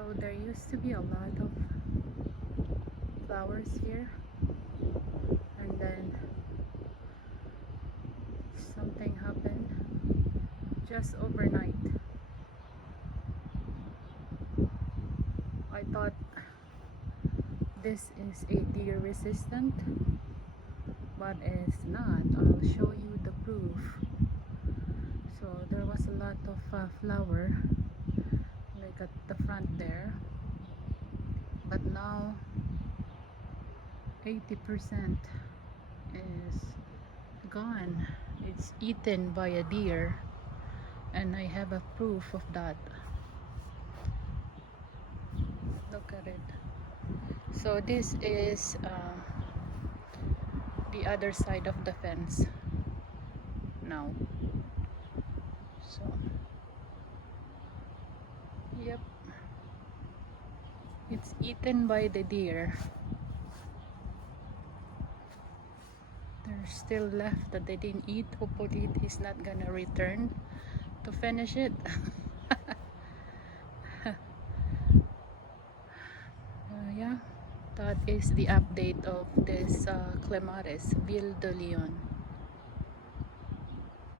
So there used to be a lot of flowers here, and then something happened just overnight. I thought this is a deer resistant, but it's not. I'll show you the proof. So there was a lot of flower like at the front there, but now 80% is gone. It's eaten by a deer, and I have a proof of that. Look at it. So this is the other side of the fence now. So yep, it's eaten by the deer. There's still left that they didn't eat. Hopefully he's not gonna return to finish it. Yeah, that is the update of this Clematis Ville de Leon.